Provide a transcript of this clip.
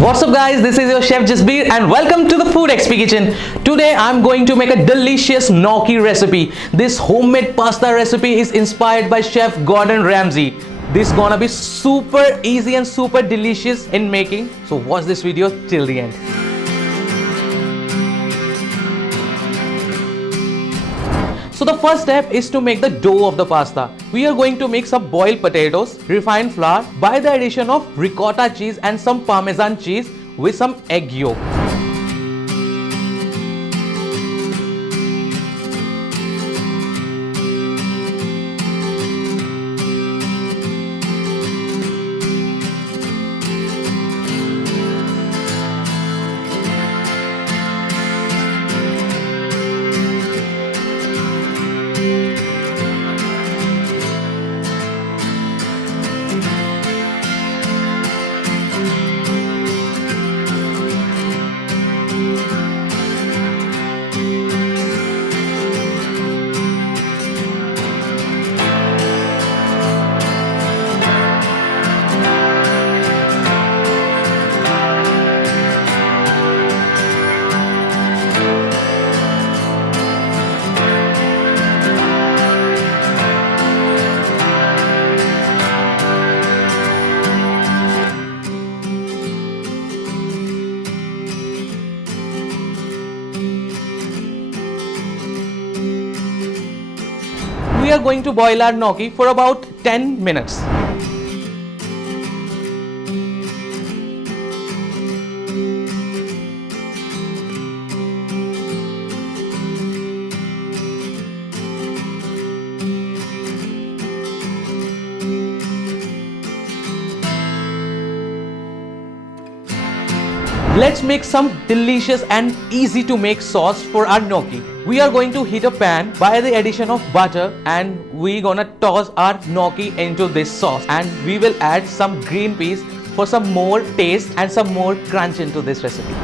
What's up guys, this is your chef Jasbir and welcome to the TheFoodXP kitchen. Today I'm going to make a delicious gnocchi recipe. This homemade pasta recipe is inspired by Chef Gordon Ramsay. This is gonna be super easy and super delicious in making. So watch this video till the end. So the first step is to make the dough of the pasta. We are going to mix some boiled potatoes, refined flour by the addition of ricotta cheese and some Parmesan cheese with some egg yolk. We are going to boil our gnocchi for about 10 minutes. Let's make some delicious and easy to make sauce for our gnocchi. We are going to heat a pan by the addition of butter and we're gonna toss our gnocchi into this sauce, and we will add some green peas for some more taste and some more crunch into this recipe.